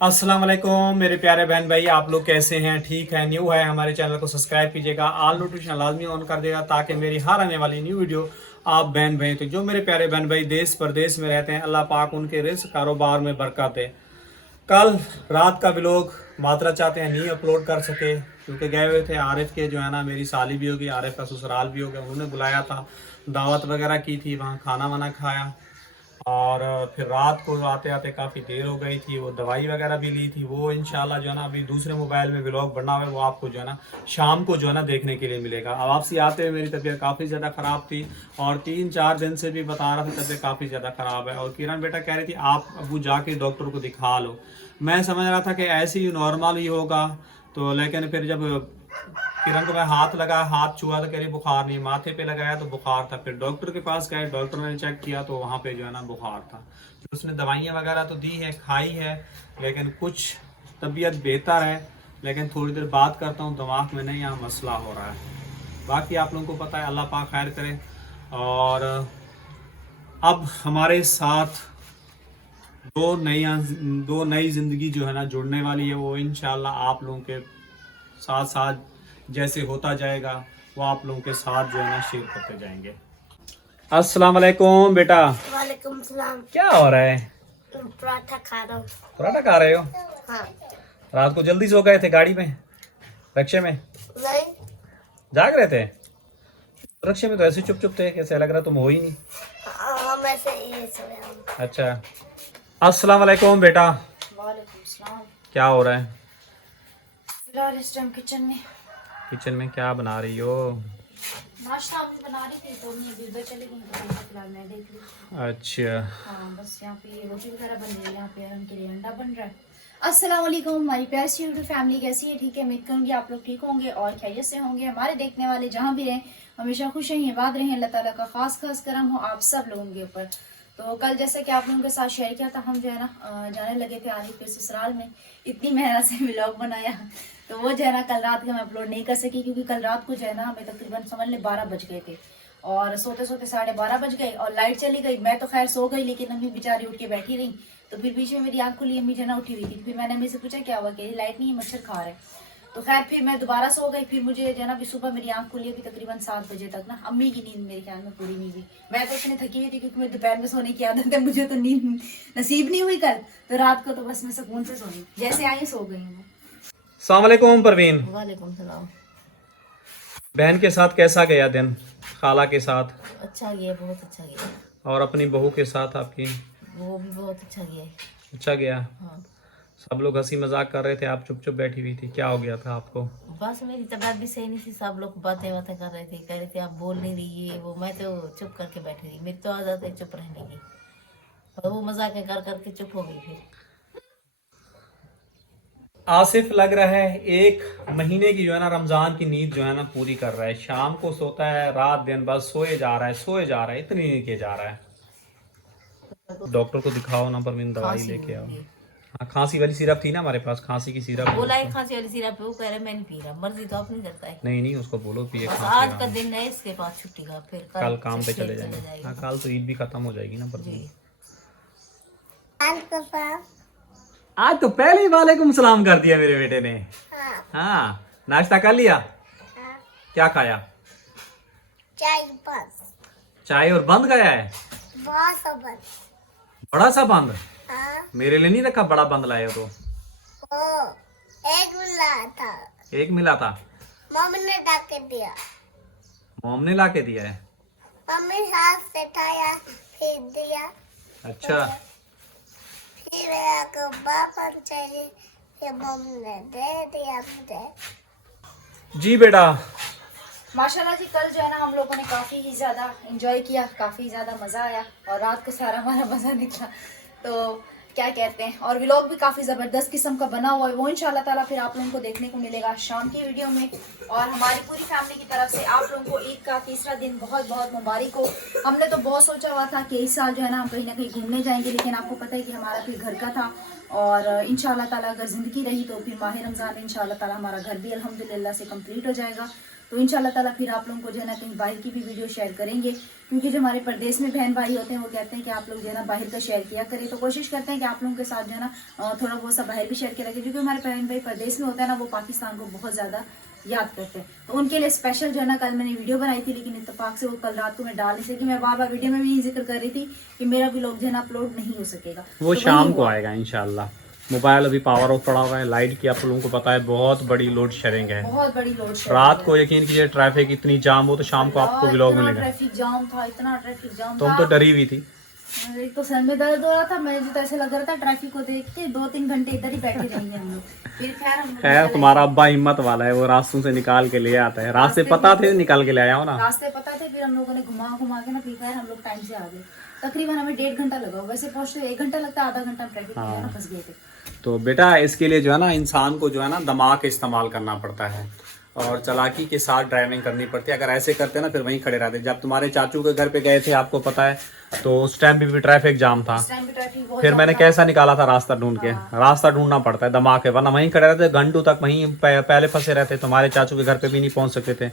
अस्सलाम वालेकुम मेरे प्यारे बहन भाई, आप लोग कैसे हैं? ठीक है? न्यू है हमारे चैनल को सब्सक्राइब कीजिएगा, ऑल नोटिफिकेशन लाजमी ऑन कर देगा ताकि मेरी हर आने वाली न्यू वीडियो आप बहन भाई, तो जो मेरे प्यारे बहन भाई देश प्रदेश में रहते हैं, अल्लाह पाक उनके रिस्क कारोबार में बरकत दे। कल रात का व्लॉग मात्रा चाहते हैं नहीं अपलोड कर सके क्योंकि गए हुए थे आरिफ के, जो है ना मेरी साली भी होगी, आरिफ का ससुराल भी हो गया, उन्होंने बुलाया था, दावत वगैरह की थी, वहाँ खाना वाना खाया। और फिर रात को आते आते काफ़ी देर हो गई थी, वो दवाई वगैरह भी ली थी, वो इंशाल्लाह जो है ना अभी दूसरे मोबाइल में व्लॉग बना हुआ है, वो आपको जो है ना शाम को जो है ना देखने के लिए मिलेगा। अब वापसी आते हुए मेरी तबीयत काफ़ी ज़्यादा ख़राब थी और 3-4 दिन से भी बता रहा था तबीयत काफ़ी ज़्यादा ख़राब है, और किरण बेटा कह रही थी आप अबू जाके डॉक्टर को दिखा लो। मैं समझ रहा था कि ऐसे ही नॉर्मल ही होगा, तो लेकिन फिर जब किरण को मैं हाथ लगाया, हाथ छुआ तो कह रही बुखार नहीं, माथे पे लगाया तो बुखार था। फिर डॉक्टर के पास गए, डॉक्टर ने चेक किया तो वहाँ पे जो है ना बुखार था। तो उसने दवाइयाँ वगैरह तो दी है, खाई है, लेकिन कुछ तबीयत बेहतर है, लेकिन थोड़ी देर बात करता हूँ दिमाग में नहीं यहाँ मसला हो रहा है। बाकी आप लोगों को पता है, अल्लाह पाक खैर करे। और अब हमारे साथ दो नई ज़िंदगी जो है ना जुड़ने वाली है, वो इंशाल्लाह आप लोगों के साथ साथ जैसे होता जाएगा वो आप लोगों के साथ जो है ना शेयर करते जाएंगे। अस्सलाम वालेकुम बेटा। वालेकुम सलाम। क्या हो रहा है? पराठा खा रहा हूँ। पराठा खा रहे हो? हाँ। रात को जल्दी सो गए थे गाड़ी में, रिक्शे में? नहीं। जाग रहे थे? रिक्शे में तो ऐसे चुप चुप थे, कैसे लग रहा तुम हो ही नहीं। हाँ, मैं से ये सोया हूँ। अच्छा। अस्सलाम वालेकुम बेटा। वालेकुम सलाम। क्या हो रहा है? फिलहाल इस टाइम किचन में किचन में क्या बना रही हो? नाश्ता अम्मी बना रही थी तो अम्मी अभी उधर चली गई, तो फिलहाल मैं देख ली। अच्छा। हाँ बस यहाँ पे ये रोटी वगैरह बन रही है, यहाँ पे उनके लिए अंडा बन रहा है। अस्सलाम वालेकुम हमारी प्यारी सी यूट्यूब फैमिली, कैसी है? ठीक है, उम्मीद करूँगी आप लोग ठीक होंगे और खैरियत से होंगे। हमारे देखने वाले जहाँ भी रहें हमेशा खुश रहें, आबाद रहें, अल्लाह ताला का खास खास करम हो आप सब लोगों के ऊपर। तो कल जैसा कि आप लोगों के साथ शेयर किया था, हम जो है ना जाने लगे थे आरिफ के ससुराल में। इतनी मेहनत से व्लॉग बनाया तो वो जो है ना कल रात का मैं अपलोड नहीं कर सकी, क्योंकि कल रात को जो है ना हमें तकरीबन समझ ले 12 बज गए थे और सोते सोते 12:30 बज गए और लाइट चली गई। मैं तो खैर सो गई, लेकिन अम्मी बेचारी उठ के बैठी रही। तो फिर बीच में मेरी आंख खुली, अम्मी जो है ना उठी हुई थी। फिर मैंने अम्मी से पूछा क्या हुआ, कह लाइट नहीं है, मच्छर खा रहे। तो खैर फिर मैं दोबारा सो गई। फिर मुझे जो है ना अभी सुबह मेरी आंख खुली अभी तकरीबन 7 बजे तक ना। अम्मी की नींद मेरे ख्याल में पूरी नहीं हुई। मैं तो इतनी थकी हुई थी क्योंकि मैं दोपहर में सोने की आदत है, मुझे तो नींद नसीब नहीं हुई कल। तो रात को तो बस मैं सुकून से सोई, जैसे आई सो गई हूँ। अस्सलाम वालेकुम परवीन। वालेकुम सलाम। बहन के साथ कैसा गया दिन? खाला के साथ? अच्छा गया, बहुत अच्छा गया। और अपनी बहू के साथ आपकी? वो भी बहुत अच्छा गया है। अच्छा गया। हाँ सब लोग हंसी मजाक कर रहे थे, आप चुप चुप बैठी हुई थी, क्या हो गया था आपको? बस मेरी तबीयत भी सही नहीं थी, सब लोग बातें बातें कर रहे थे, कह रहे थे आप बोल नहीं रही ये वो। मैं तो चुप करके बैठी रही, मेरी तो आदत है चुप रहने की। और वो मजाक कर करके चुप हो गई फिर। आसिफ लग रहा है 1 महीने की जो है ना रमजान की नींद जो है ना पूरी कर रहा है। शाम को सोता है, रात दिन बस सोए जा रहा है, सोए जा रहा है, इतनी नींद किए जा रहा है। डॉक्टर को दिखाओ ना परवीन, दवाई खांसी लेके हो आओ। गई। हाँ, खांसी वाली सिरप थी ना हमारे पास, खांसी की सिरप। बोला है खांसी वाली सिरप, वो कह रहे मैं नहीं पी रहा, मर्जी तो अपनी करता है। नहीं नहीं, उसको बोलो पिए बस खांसी आज का आराम। दिन है, इसके बाद छुट्टी का, फिर कल काम पे फिर चले जाएंगे। हाँ, कल तो ईद भी खत्म हो जाएगी ना परवीन। जी। आज तो पहले ही वालेकुम सलाम कर दिया मेरे बेटे ने। हाँ, नाश्ता कर लिया? क्या खाया? चाय बस। चाय और बंद खाया है? बहुत सब। बड़ा सा बंद? हाँ। मेरे लिए नहीं रखा, बड़ा बंद लाया तो। ओ, एक मिला था। एक मिला था? मम्मी ने डाके दिया। मोम ने ला के दिया है? मम्मी हाथ से खाया फिर दिया। अच्छा। फिर मेरा को वापस चाहिए, फिर मम्मी ने दे दिया मुझे। जी बेटा। माशाल्लाह जी, कल जो है ना हम लोगों ने काफ़ी ही ज़्यादा इंजॉय किया, काफ़ी ज़्यादा मज़ा आया और रात को सारा हमारा मज़ा निकला। तो क्या कहते हैं, और व्लॉग भी काफ़ी ज़बरदस्त किस्म का बना हुआ है, वो इंशाल्लाह ताला फिर आप लोगों को देखने को मिलेगा शाम की वीडियो में। और हमारी पूरी फैमिली की तरफ से आप लोगों को ईद का तीसरा दिन बहुत बहुत मुबारक हो। हमने तो बहुत सोचा हुआ था कि इस साल जो है ना हम कहीं ना कहीं घूमने जाएंगे, लेकिन आपको पता है कि हमारा फिर घर का था। और इंशाल्लाह ताला अगर ज़िंदगी रही तो फिर माह रमज़ान में इंशाल्लाह ताला हमारा घर भी अल्हम्दुलिल्लाह से कंप्लीट हो जाएगा। तो इंशाल्लाह ताला फिर आप लोगों को जो है ना कहीं बाहर की भी वीडियो शेयर करेंगे, क्योंकि जो हमारे प्रदेश में बहन भाई होते हैं वो कहते हैं कि आप लोग जो है ना बाहर का शेयर किया करें। तो कोशिश करते हैं कि आप लोगों के साथ जो है ना थोड़ा बहुत सा बाहर भी शेयर किया करें, क्योंकि हमारे बहन भाई प्रदेश में होता है ना, वो पाकिस्तान को बहुत ज़्यादा याद करते हैं। तो उनके लिए स्पेशल जो है ना कल मैंने वीडियो बनाई थी, लेकिन इत्तेफाक से वो कल रात को मैं डाल नहीं सकी। मैं बार बार वीडियो में भी यही जिक्र कर रही थी कि मेरा व्लॉग जो है ना अपलोड नहीं हो सकेगा। वो तो शाम वही को आएगा इंशाल्लाह। मोबाइल अभी पावर ऑफ पड़ा हुआ है, लाइट की आप लोगों को पता है बहुत बड़ी लोड शेयरिंग है। बहुत बड़ी लोड शेडिंग रात है। को यकीन कीजिए ट्रैफिक इतनी जाम हो, तो शाम को आपको व्लॉग इतना मिलेगा। ट्रैफिक जाम था, इतना ट्रैफिक जाम तो हम था, तो डरी हुई थी। एक तो सर में दर्द हो रहा था, मुझे तो ऐसे लग रहा था ट्रैफिक को देख के 2-3 घंटे इधर ही बैठे रहेंगे हम लोग। फिर खैर हम लोग खैर चले तुम्हारा अब्बा हिम्मत वाला है, वो रास्तों से निकाल के ले आता है। रास्ते पता थे, निकाल के ले आया हो ना। रास्ते पता थे, फिर हम लोगों ने घुमा घुमा के ना, फिर खैर हम लोग टाइम से आ गए। तकरीबन हमें 1.5 घंटा लगा, वैसे पहुंचते 1 घंटा लगता, आधा घंटा ट्रैफिक में ना फंस गए थे। तो बेटा इसके लिए जो है ना इंसान को जो है ना दिमाग का इस्तेमाल करना पड़ता है और चालाकी के साथ ड्राइविंग करनी पड़ती है। अगर ऐसे करते ना फिर वहीं खड़े रहते। जब तुम्हारे चाचू के घर पे गए थे आपको पता है, तो उस टाइम भी ट्रैफिक जाम था। इस टाइम भी ट्रैफिक बहुत फिर मैंने ज्यादा था। कैसा निकाला था रास्ता ढूंढ के। रास्ता ढूंढना पड़ता है दिमाग के, वरना वहीं खड़े रहते घंटों तक, वहीं पहले फंसे रहते। तुम्हारे चाचू के घर पे भी नहीं पहुंच सकते थे।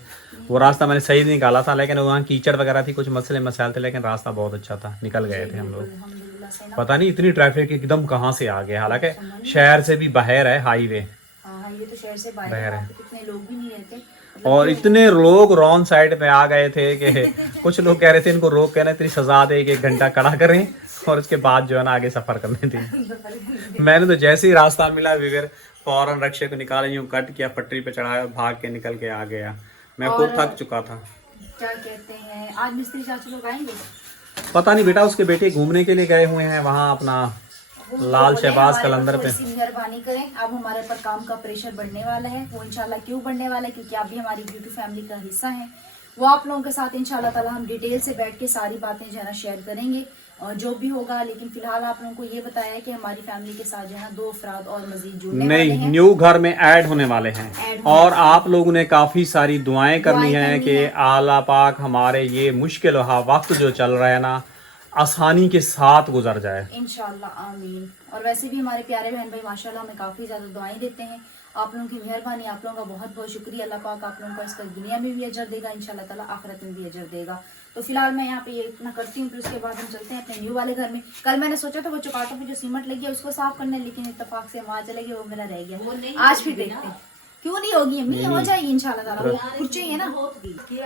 वो रास्ता मैंने सही निकाला था, लेकिन वहाँ कीचड़ वगैरह थी, कुछ मसले मसाइल थे, लेकिन रास्ता बहुत अच्छा था, निकल गए थे हम लोग। अल्हम्दुलिल्लाह से ना। पता नहीं इतनी ट्रैफिक एकदम कहाँ से आ गया, हालांकि शहर से भी बाहर है हाईवे। हाँ, ये तो शहर से बाहर बाहर है, है। वहाँ पे कितने लोग भी नहीं रहते। और इतने लोग रॉन्ग साइड पे आ गए थे कि कुछ लोग कह रहे थे इनको रोक के ना इतनी सजा दे कि 1 घंटा खड़ा करें और उसके बाद जो है ना आगे सफर करने दी। मैंने तो जैसे ही रास्ता मिला फिर फौरन रक्षे को निकाला, यूं कट किया, पटरी पे चढ़ाया, भाग के निकल के आ गया। मैं खुद थक चुका था। क्या कहते हैं, आज मिस्त्री चाचू लोग आएंगे? पता नहीं बेटा, उसके बेटे घूमने के लिए गए हुए हैं वहाँ अपना लाल शहबाज कलंदर पे। मेहरबानी करें, अब हमारे ऊपर काम का प्रेशर बढ़ने वाला है। वो इंशाल्लाह क्यों बढ़ने वाला है, क्योंकि आप भी हमारी ब्यूटी फैमिली का हिस्सा हैं। वो आप लोगों के साथ इंशाल्लाह ताला हम डिटेल से बैठ के सारी बातें जो है ना शेयर करेंगे और जो भी होगा। लेकिन फिलहाल आप लोगों को ये बताया है कि हमारी फैमिली के साथ जो है ना 2 अफराद और मजीद जुड़ने वाले नहीं, हैं। न्यू घर में ऐड होने वाले हैं। ऐड और आप लोगों ने काफी सारी दुआएं करनी दुआएं है करनी कि है। आला पाक हमारे ये मुश्किल वक्त जो चल रहा है ना आसानी के साथ गुजर जाए इंशाल्लाह आमीन। और वैसे भी हमारे प्यारे बहन भाई माशाल्लाह हमें काफ़ी ज़्यादा दुआएं देते हैं। आप लोगों की मेहरबानी, आप लोगों का बहुत बहुत शुक्रिया। अल्लाह पाक आप लोगों को इसका दुनिया में भी अजर देगा, इंशाल्लाह ताला आखिरत में भी अजर देगा। तो फिलहाल मैं यहाँ पे ये इतना करती हूँ, फिर उसके बाद हम चलते हैं अपने न्यू वाले घर में। कल मैंने सोचा था वो चौकाटों पे जो सीमेंट लगी है उसको साफ करने, लेकिन इत्तेफाक से वहाँ चले गए, वो मेरा रह गया। आज फिर देखते हैं, क्यों नहीं होगी अम्मी, हो जाएगी इंशाल्लाह ताला। वो कुछ चाहिए ना,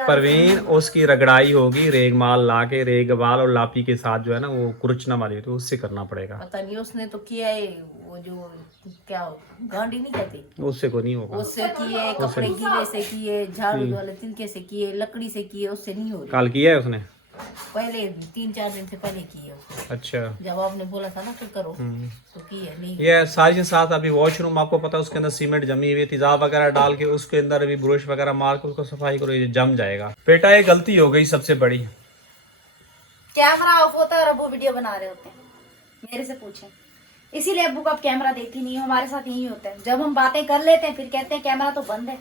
परवीन उसकी रगड़ाई होगी, रेगमाल ला के रेगमाल और लापी के साथ जो है ना वो कुरचना वाली, तो उससे करना पड़ेगा। पता नहीं उसने तो किया है, वो जो क्या गांडी नहीं कहती, उससे को नहीं होगा। उससे किए, कपड़े गीले से किए, झाड़ू वाले तिनके से किए, लकड़ी से किए, उससे नहीं हो रही। कल किया है उसने, पहले 3-4 दिन से पहले किए उसने। अच्छा। जब आपने बोला था ना फिर करो तो किए नहीं। ये सारी के साथ अभी वॉशरूम आपको पता है उसके अंदर सीमेंट जमी हुई, तेजाब वगैरह डाल के उसके अंदर अभी ब्रश वगैरह मार के उसको सफाई करो, ये जम जाएगा। बेटा ये गलती हो गई सबसे बड़ी, कैमरा ऑफ होता है और अबू वीडियो बना रहे होते हैं। मेरे से पूछें, इसीलिए अबू को आप कैमरा देखती नहीं हो। हमारे साथ यही होता है, जब हम बातें कर लेते हैं फिर कहते हैं कैमरा तो बंद है।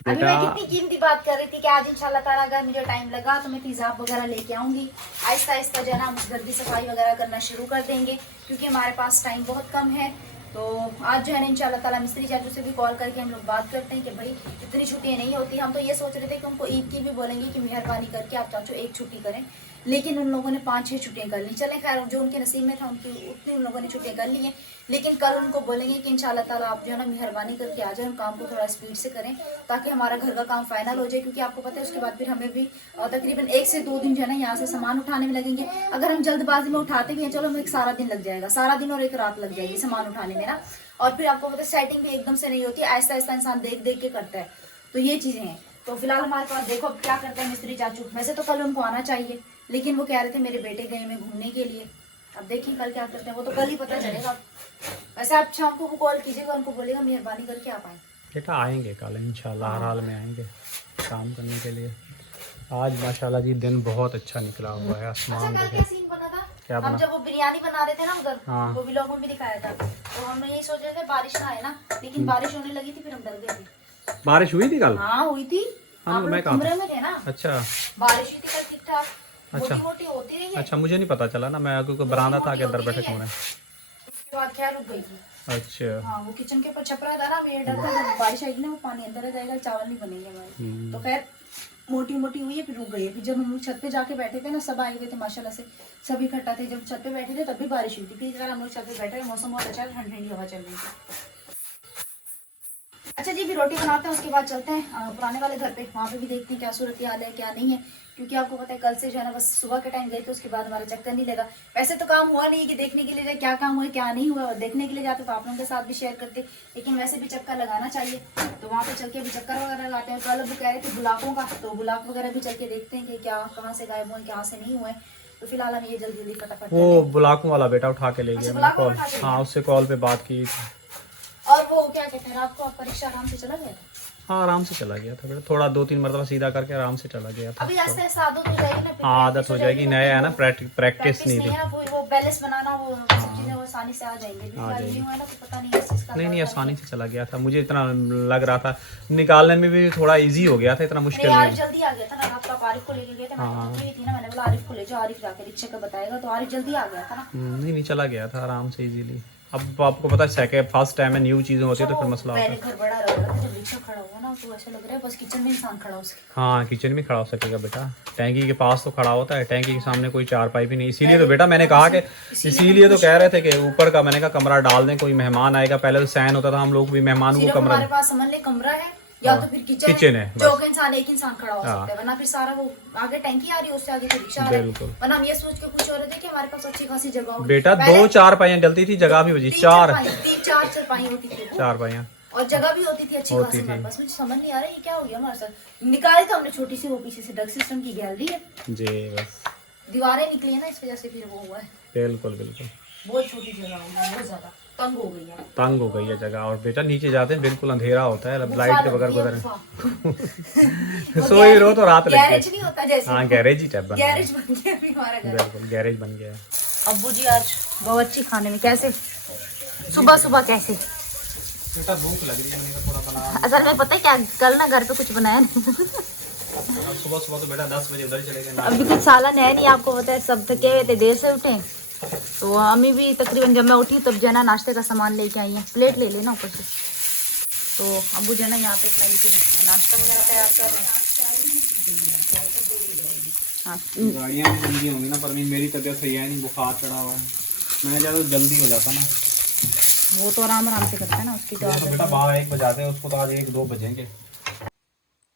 अभी मैं कितनी कीमती बात कर रही थी कि आज इंशाल्लाह ताला अगर मुझे टाइम लगा तो मैं तेजाब वगैरह लेके आऊंगी। आहिस्ता आहिस्ता जो है ना हम घर की सफाई वगैरह करना शुरू कर देंगे, क्योंकि हमारे पास टाइम बहुत कम है। तो आज जो है ना इंशाल्लाह ताला मिस्त्री चाचू से भी कॉल करके हम लोग बात करते हैं कि भाई इतनी छुट्टियां नहीं होती। हम तो ये सोच रहे थे कि उनको ईद की भी बोलेंगे कि मेहरबानी करके आप चाचू 1 छुट्टी करें, लेकिन उन लोगों ने 5-6 छुट्टियां कर ली। चले खैर, जो उनके नसीब में था उनकी उतनी उन लोगों ने छुट्टियां कर ली हैं। लेकिन कल उनको बोलेंगे कि इंशाल्लाह ताला आप जो है ना मेहरबानी करके आ जाए, हम काम को थोड़ा स्पीड से करें ताकि हमारा घर का काम फाइनल हो जाए। क्योंकि आपको पता है उसके बाद फिर हमें भी तकरीबन 1 से 2 दिन जो है ना यहाँ से सामान उठाने में लगेंगे। अगर हम जल्दबाजी में उठाते भी हैं, चलो हमें एक सारा दिन लग जाएगा, सारा दिन और 1 रात लग जाएगी सामान उठाने में ना। और फिर आपको पता है सेटिंग भी एकदम से नहीं होती, आहिस्ता आहिस्ता इंसान देख देख के करता है। तो ये चीज़ें हैं। तो फिलहाल हमारे पास देखो अब क्या करते हैं मिस्त्री चाचू। वैसे तो कल उनको आना चाहिए, लेकिन वो कह रहे थे मेरे बेटे गए में घूमने के लिए। अब देखिए कल क्या करते हैं, वो तो कल ही पता चलेगा। वैसे आप शाम को कॉल कीजिएगा, उनको बोलेगा मेहरबानी करके आप आए। बेटा आएंगे कल इंशाल्लाह, हर हाल में आएंगे काम करने के लिए। आज माशाल्लाह जी दिन बहुत अच्छा निकला हुआ है। आसमान कल देखें। क्या सीन बना था, क्या हम बना? जब वो बिरयानी बना रहे थे ना उधर, हाँ। वो व्लॉग में भी दिखाया था। तो हम यही सोच रहे थे बारिश ना आए ना, लेकिन बारिश होने लगी थी, फिर हम डर गए थे। बारिश हुई थी कल? हाँ हुई थी, हाँ, आप मैं लोग कहाँ कमरे में थे ना। अच्छा बारिश हुई थी कल ठीक ठाक, अच्छा। मोटी मोटी होती रही है। अच्छा, मुझे नहीं पता चला ना, मैं क्योंकि बरामदा था कि अंदर बैठे कमरे। उसके उसके बाद खैर रुक गई थी। अच्छा। हाँ वो किचन के ऊपर छपरा था ना, मेरा डर था जब बारिश आएगी ना वो पानी अंदर आ जाएगा, चावल नहीं बनेंगे हमारे। तो खैर मोटी मोटी हुई है, फिर रुक गई है। फिर जब हम लोग छत पे जाके बैठे थे ना, सब आए हुए थे माशाल्लाह से, सब इकट्ठा थे। जब छत पे बैठे थे तब भी बारिश हुई थी। फिर इस बार हम लोग छत पे बैठे, मौसम बहुत अच्छा है, ठंडी ठंडी हवा चल रही थी। अच्छा जी, भी रोटी बनाते हैं, उसके बाद चलते हैं पुराने वाले घर पे, वहाँ पे भी देखते हैं क्या सूरत हाल है क्या नहीं है। क्योंकि आपको पता है कल से जो है ना बस सुबह के टाइम गए थे, उसके बाद हमारा चक्कर नहीं लगा। वैसे तो काम हुआ नहीं कि देखने के लिए जाए क्या काम हुआ क्या नहीं हुआ, देखने के लिए जाते तो आप लोगों के साथ भी शेयर करते, लेकिन वैसे भी चक्कर लगाना चाहिए। तो वहाँ पे चल के भी चक्कर वगैरह लगाते हैं। कल वो कह रहे थे बुलाकों का, तो बुलाक वगैरह भी चल के देखते हैं कि क्या कहाँ से गायब हुए कहाँ से नहीं हुए। तो फिलहाल हम ये जल्दी जल्दी फटाफट वो बुलाकों वाला बेटा उठा के ले गया, मैंने कॉल, हाँ उससे कॉल पे बात की थी। और वो क्या कहते हैं, रात को आपका रिक्शा आराम से चला गया था? हाँ आराम से चला गया था बेटा, थोड़ा 2-3 मरतबा सीधा करके आराम से चला गया था। अभी ऐसे ऐसे आदत हो जाएगी ना, हाँ आदत हो जाएगी, नया है ना, प्रैक्टिस नहीं थी। वो बैलेंस बनाना, वो सब चीजें वो आसानी से आ जाएंगी। नहीं हुआ ना तो पता नहीं इस चीज का। नहीं आसानी से चला गया था, मुझे इतना लग रहा था निकालने में भी थोड़ा इजी हो गया था, इतना मुश्किल नहीं। जल्दी आ गया था ना, आपका आरिफ को लेके गए थे, मैं थी ना, मैंने बोला आरिफ को ले जाओ, आरिफ जाके रिक्शा का बताएगा, तो आरिफ जल्दी आ गया था ना। नहीं चला गया था आराम से इजीली। अब आपको पता है सेकंड फर्स्ट टाइम में न्यू चीजें होती है तो फिर मसला होता है। घर बड़ा लग रहा था, जब रिक्शा खड़ा हुआ ना तो ऐसा लग रहा है बस किचन में इंसान खड़ा हो सके। हाँ किचन में खड़ा हो सकेगा बेटा, टैंकी के पास तो खड़ा होता है, टैंकी के सामने कोई चारपाई भी नहीं। इसीलिए तो बेटा मैंने कहा कि इसीलिए तो कह रहे थे कि ऊपर का मैंने कहा कमरा डाल दें, कोई मेहमान आएगा। पहले तो सहन होता था हम लोग भी मेहमान को कमरा, हमारे पास समझ ले कमरा है या तो फिर किचन है, जो कि इंसान एक इंसान खड़ा हो सकता है, वरना फिर सारा वो आगे टैंकी आ रही है, उससे आगे फिर रिक्शा आ रहा है। वरना हम ये सोच के खुश हो रहे थे कि हमारे पास अच्छी खासी जगह हो। बेटा 2 चारपाइयां डलती थी, जगह भी बची 4 चारपाई होती थी, चारपाइयां और जगह भी होती थी अच्छी खासी हमारे पास। मुझे समझ नहीं आ रहा ये क्या हो गया हमारे साथ। निकाली तो हमने छोटी सी वो पीछे से डक सिस्टम की गैलरी है जी, बस दीवारें निकली है ना, इस वजह से फिर वो हुआ है। बिल्कुल बिल्कुल बहुत छोटी जगह हो गई, बहुत ज्यादा तंग हो गई है, तंग हो गई है जगह। और बेटा नीचे जाते हैं बिल्कुल अंधेरा होता है, लाइट के बगैर गुजर सोई रहो तो रात लग गैरेज नहीं होता जैसे, हाँ गैरेज ही टाइप बन गया, गैरेज बन गया अभी हमारा घर। बिल्कुल गैरेज बन गया है। अब्बू जी आज बावर्ची खाने में कैसे सुबह सुबह कैसे, बेटा भूख लग रही है, मैंने कहा थोड़ा बना। असल में पता है क्या, कल ना घर पे कुछ बनाया नहीं। सुबह सुबह तो बेटा 10 बजे उधर चले गए। अभी कुछ सालन है नहीं, आपको पता है सब थके हुए थे, देर से उठे। तो अम्मी भी तकरीबन जब मैं उठी तब जो है ना नाश्ते का सामान लेके आई है, प्लेट ले लेना ऊपर से। तो अब्बू जो है ना यहाँ पे इतना नाश्ता वगैरह तैयार कर रहे हैं। हाँ गाड़ियाँ भी जल्दी होंगी ना, पर मेरी तबीयत सही है नहीं, बुखार चढ़ा हुआ है। मैं ज़्यादा जल्दी हो जाता ना, वो तो आराम आराम से करता है ना, उसकी तो आदत बेटा 12-1 बजाते हैं उसको, तो आज 1-2 बजेंगे।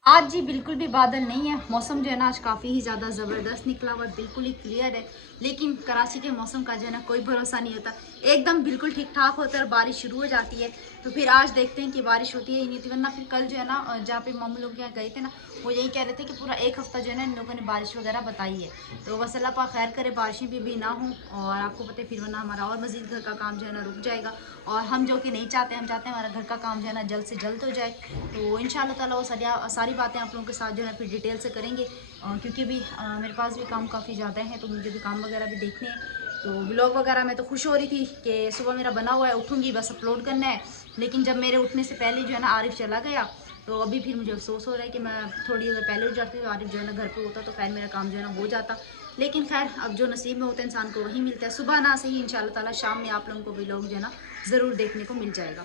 आज जी बिल्कुल भी बादल नहीं है, मौसम जो है ना आज काफ़ी ही ज़्यादा ज़बरदस्त निकला हुआ, बिल्कुल ही क्लियर है। लेकिन कराची के मौसम का जो है ना कोई भरोसा नहीं होता, एकदम बिल्कुल ठीक ठाक होता है और बारिश शुरू हो जाती है। तो फिर आज देखते हैं कि बारिश होती है ही नहीं थी, वरना फिर कल जो है ना जहाँ पे मामू लोग यहाँ गए थे ना, वो यही कह रहे थे कि पूरा 1 हफ्ता जो है ना इन लोगों ने बारिश वगैरह बताई है। तो बस अल्लाह पाक खैर करे, बारिशें भी ना हों। और आपको पता है फिर वरना हमारा और मज़ीद घर का काम जो है ना रुक जाएगा, और हम जो कि नहीं चाहते, हम चाहते हैं हमारा घर का काम जो है ना जल्द से जल्द हो जाए। तो इंशाल्लाह ताला वो सारी बातें आप लोगों के साथ जो है फिर डिटेल से करेंगे, क्योंकि अभी मेरे पास भी काम काफ़ी ज़्यादा है, तो मुझे भी काम वगैरह भी देखने हैं। तो व्लॉग वगैरह मैं तो खुश हो रही थी कि सुबह मेरा बना हुआ है, उठूँगी बस अपलोड करना है। लेकिन जब मेरे उठने से पहले जो है ना आरिफ चला गया, तो अभी फिर मुझे अफसोस हो रहा है कि मैं थोड़ी देर पहले उठ जाती तो आरिफ जो है ना घर पे होता, तो खैर मेरा काम जो है ना हो जाता। लेकिन खैर अब जो नसीब में होता है इंसान को वही मिलता है। सुबह ना सही इंशाल्लाह ताला शाम में आप लोगों को व्लॉग जो है ना ज़रूर देखने को मिल जाएगा।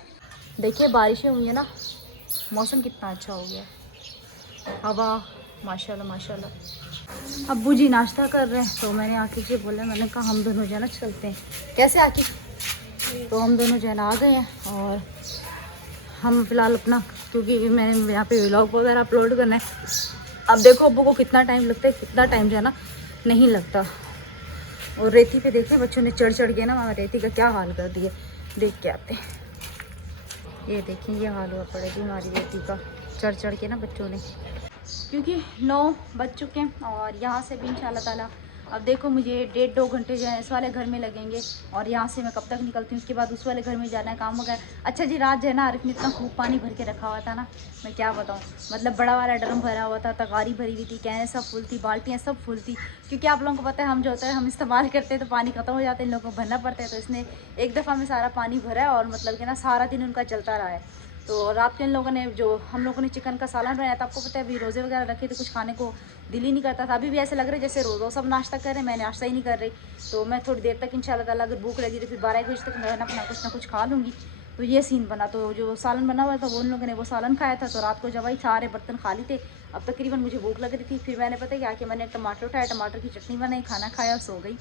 देखिए बारिशें हुई है ना, मौसम कितना अच्छा हो गया, हवा माशाल्लाह माशाल्लाह। अब्बू जी नाश्ता कर रहे हैं, तो मैंने आकिब से बोला, मैंने कहा हम दोनों जो है ना चलते हैं। कैसे आकिब? तो हम दोनों जो है ना आ गए हैं, और हम फ़िलहाल अपना, क्योंकि मैंने यहाँ पे व्लॉग वगैरह अपलोड करना है। अब देखो अब्बू को कितना टाइम लगता है, कितना टाइम जो है ना नहीं लगता। और रेती पे देखें बच्चों ने चढ़ चढ़ के ना वहाँ रेती का क्या हाल कर दिया, देख के आते हैं। ये देखिए ये हाल हुआ पड़ेगी हमारी रेती का, चढ़ चढ़ के ना बच्चों ने, क्योंकि 9 बज चुके हैं। और यहाँ से भी इंशाल्लाह ताला अब देखो मुझे 1.5-2 घंटे जो है इस वाले घर में लगेंगे, और यहाँ से मैं कब तक निकलती हूँ, उसके बाद उस वाले घर में जाना है काम वगैरह। अच्छा जी रात जो है ना आरिफ ने इतना खूब पानी भर के रखा हुआ था ना, मैं क्या बताऊँ, मतलब बड़ा वाला ड्रम भरा हुआ था, तगारी भरी हुई थी, कैन सब फुल थी, बाल्टियाँ सब फुल थी। क्योंकि आप लोगों को पता है हम जो होता है हम इस्तेमाल करते हैं तो पानी ख़त्म हो जाता है, इन लोगों को भरना पड़ता है। तो इसने एक दफ़ा में सारा पानी भरा है, और मतलब कि ना सारा दिन उनका चलता रहा है। तो रात को इन लोगों ने जो हम लोगों ने चिकन का सालन बनाया था, आपको पता है अभी रोज़े वगैरह रखे थे, कुछ खाने को दिल ही नहीं करता था। अभी भी ऐसे लग रहा है जैसे रोज़ सब नाश्ता कर रहे हैं, मैं नाश्ता ही नहीं कर रही। तो मैं थोड़ी देर तक इंशाल्लाह ताला अगर भूख लगी तो फिर 12 बजे तक मैं अपना कुछ ना कुछ खा लूँगी। तो ये सीन बना। तो जो सालन बना हुआ था वो उन लोगों ने वो सालन खाया था। तो रात को जब वही सारे बर्तन खाली थे, अब तकरीबन मुझे भूख लग रही थी। फिर मैंने पता क्या कि मैंने टमाटर उठाया, टमाटर की चटनी बनाई, खाना खाया और सो गई।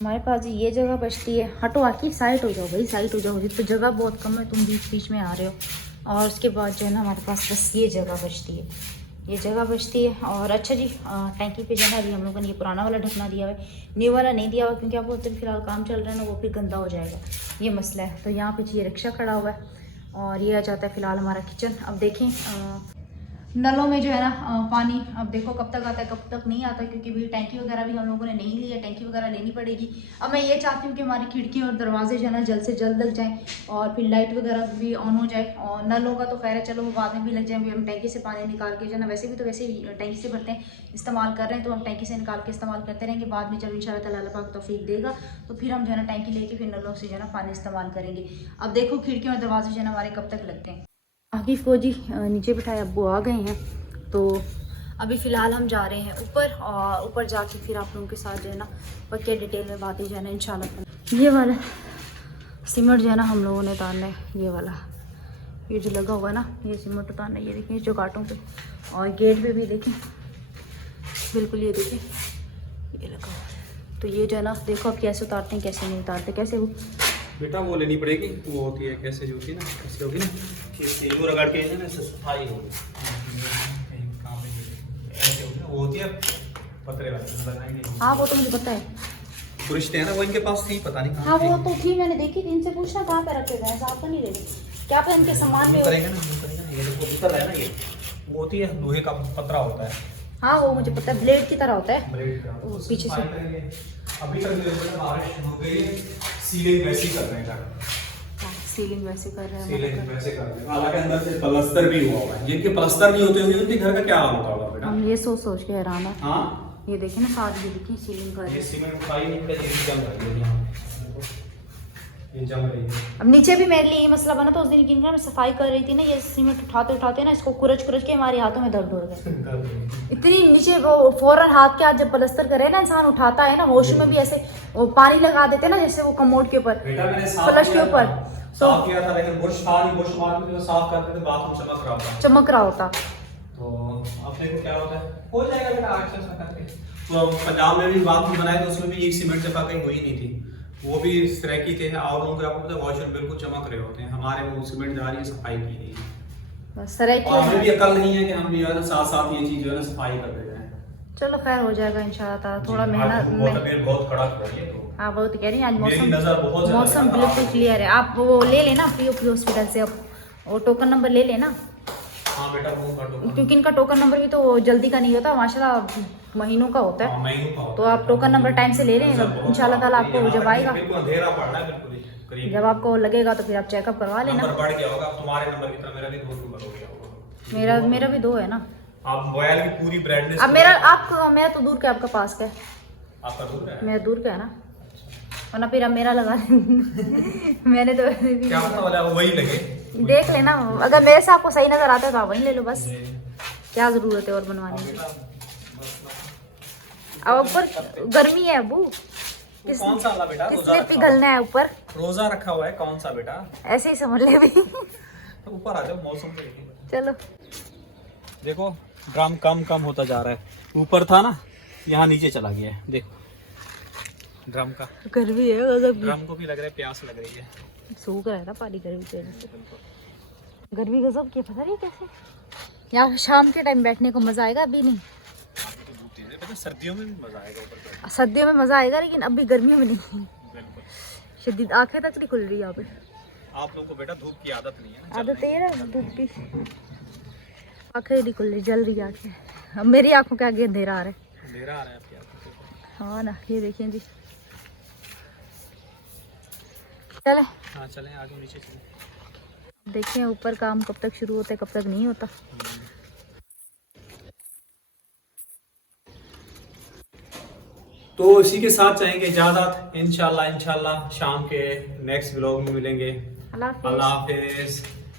हमारे पास ये जगह बचती है। हटो आके साइड हो जाओ भाई, साइड हो जाओ, तो जगह बहुत कम है, तुम बीच बीच में आ रहे हो। और उसके बाद जो है ना हमारे पास बस ये जगह बचती है, ये जगह बचती है। और अच्छा जी, टैंकी पे जो है ना अभी हम लोगों ने ये पुराना वाला ढकना दिया हुआ है, न्यू वाला नहीं दिया हुआ, क्योंकि आप बोलते हैं फिलहाल काम चल रहा है ना, वो फिर गंदा हो जाएगा, ये मसला है। तो यहाँ पे ये रिक्शा खड़ा हुआ है और ये आ जाता है फिलहाल हमारा किचन। अब देखें नलों में जो है ना पानी अब देखो कब तक आता है कब तक नहीं आता है, क्योंकि भी टैंकी वगैरह भी हम लोगों ने नहीं ली है, टैंकी वगैरह लेनी पड़ेगी। अब मैं ये चाहती हूँ कि हमारी खिड़की और दरवाजे जो है ना जल्द से जल्द लग जाएं और फिर लाइट वगैरह भी ऑन हो जाए। और नलों का तो खैर है, चलो वो बाद में भी लग जाए। हम टैंकी से पानी निकाल के जो है ना वैसे भी टैंकी से भरते हैं, इस्तेमाल कर रहे हैं, तो हम टैंकी से निकाल के इस्तेमाल करते रहेंगे। बाद में जब इंशाल्लाह ताला अल्लाह पाक तौफीक देगा तो फिर हम जो है ना टैंकी लेके फिर नलों से जो है ना पानी इस्तेमाल करेंगे। अब देखो खिड़कियों और दरवाजे जो है ना हमारे कब तक लगते हैं। आकिफ को जी नीचे बिठाए, अब्बू आ गए हैं। तो अभी फ़िलहाल हम जा रहे हैं ऊपर, और ऊपर जाके फिर आप लोगों के साथ जो है ना पक्के डिटेल में बातें जो है ना इंशाल्लाह। ये वाला सीमेंट जो है ना हम लोगों ने उतारना है, ये वाला ये जो लगा हुआ है ना ये सीमेंट उतारना है। ये देखें जो कांटों पे, और गेट पे भी देखें बिल्कुल, ये देखें ये लगा हुआ है। तो ये जो है ना देखो अब कैसे उतारते हैं कैसे नहीं उतारते, कैसे वो बेटा वो लेनी पड़ेगी, वो होती है कैसे जो होती है ना, कैसे होगी ना कि वो रगड़ के ना सफाई होगी, ऐसे होगी ना, वो होती है पतरे वाली बनाएंगे। हाँ वो तो मुझे पता है, टूरिस्ट है ना वो, इनके पास थी पता नहीं हाँ कहाँ वो तो थी, मैंने देखी थी। इनसे पूछना कहाँ पे रखे गए, साफ तो नहीं रहे, क्या पे इनके सामान में करेंगे ना, ये देखो उतर रहा है ना, ये वो होती है लोहे का पतरा होता है। हाँ वो मुझे पता है, ब्लेड की तरह होता है ब्लेड का वो पीछे से। अभी तक बारिश हो गई है, सीलिंग वैसे ही कर रहे हैं, सीलिंग वैसे कर रहे हैं, सीलिंग वैसे कर रहे हैं। हालांकि अंदर से प्लास्टर भी हुआ हुआ है, जिनके प्लास्टर नहीं होते होंगे उनके घर का क्या हाल होता होगा बेटा। हम ये सोच के हैरान है। हाँ ये देखें ना साथ ये देखिए सीलिंग कर रहे ये हैं। सीमेंट उठाई नहीं, ये जम रही है यहाँ, ये जम रही है। अब नीचे भी मेरे लिए ये मसला बना था उस दिन की, मैं सफाई कर रही थी ना, ये सीमेंट उठाते उठाते ना इसको कुरच के हमारे हाथों में दर्द हो गया। इतनी नीचे वो फौरन हाथ के हाथ जब प्लास्टर करे ना इंसान उठाता है ना, वॉश में भी ऐसे वो पानी लगा देते ना जैसे वो कमोड के ऊपर, फ्लश के ऊपर साफ किया था, लेकिन बुश था नहीं, बुश मार के साफ करते थे बाथरूम चमक रहा होता। तो अब देखो क्या होता है, हो जाएगा बेटा आराम से करके। तो पंजाब में भी बाथरूम बनाए तो उसमें भी एक सीमेंट जगह कहीं हुई नहीं थी, वो भी सरेकी थे। और लोगों को आपको पता है वॉशरूम बिल्कुल चमक रहे होते हैं, हमारे वो सीमेंट जा रही है, सफाई की नहीं है। बस सराइकी और हमें भी अकल नहीं है कि हम भी जो है ना साथ साथ ये चीज जो है ना सफाई कर दे रहे हैं। चलो खैर हो जाएगा इंशाल्लाह। थोड़ा मेहनत बहुत कड़क हो रही है। तो हाँ वो तो कह रही हैं आज मेरी नजर बहुत ज्यादा मौसम खराब बिल्कुल है। क्लियर है। आप वो ले लेना पीओपी हॉस्पिटल से, अब वो टोकन नंबर ले लेना, हाँ बेटा वो कर दो, क्योंकि इनका टोकन नंबर भी तो जल्दी का नहीं होता, माशाल्लाह महीनों का होता है। महीनों का होता तो है। आप टोकन नंबर टाइम से ले लें, नजर बहुत इंशाल्लाह ताला खराब है। आपको जब यहाँ आएगा, बिल्कुल अंधेरा पड़ रहा है, बिल्कुल ही करीब जब आपको लगेगा तो फिर आप चेकअप करवा लेना। नंबर बढ़ गया होगा, अब तुम्हारे नंबर की तरह मेरा भी 2 नंबर हो गया होगा। मेरा भी 2 है ना। आप मोबाइल की पूरी ब्राइटनेस अब मेरा तो दूर का, आपका पास का है, आपका दूर है। मेरा दूर का है ना, वरना फिर अब मेरा लगा मैंने तो क्या पता वाला वही लगे। देख लेना, अगर मेरे से आपको सही नजर आता है तो आप वहीं ले लो, बस क्या जरूरत है और बनवाने की। अब ऊपर गर्मी है अबू, कौन सा वाला बेटा? किसने पिघलना है ऊपर? रोजा रखा हुआ है, कौन सा बेटा? ऐसे ही समझ ले भी। तो ऊपर आ जाओ, मौसम पे चलो देखो ड्राम कम होता जा रहा है। ऊपर था ना, यहाँ नीचे चला गया है, देखो ड्रम का। गर्मी है, ड्रम को भी लग रहा है प्यास लग रही है, सूख रहा है ना पानी गर्मी की वजह से। गर्मी गजब की, पता नहीं कैसे यहाँ शाम के टाइम बैठने को मजा आएगा, अभी नहीं। सर्दियों में भी मजा आएगा ऊपर बैठने में। सर्दियों में मजा आएगा, लेकिन अभी गर्मियों में नहीं। बिल्कुल। शदीद आंखें तक नहीं खुल रही यहाँ पे। आप लोगों को बेटा धूप की आदत नहीं है ना, आदत है ना धूप की, आंखें नहीं खुल रही, जल रही आंखें। अब मेरी आंखों के आगे अंधेरा आ रहा है। अंधेरा आ रहा है आपकी आंखों पे। हाँ ना, ये देखिए जी, चले हाँ चलें आगे, नीचे चलें। देखिए ऊपर काम कब तक शुरू होता है, कब तक नहीं होता। तो इसी के साथ चाहेंगे इजाजत, इंशाल्लाह शाम के नेक्स्ट व्लॉग में मिलेंगे। अल्लाह हाफिज़। अल्लाह हाफिज।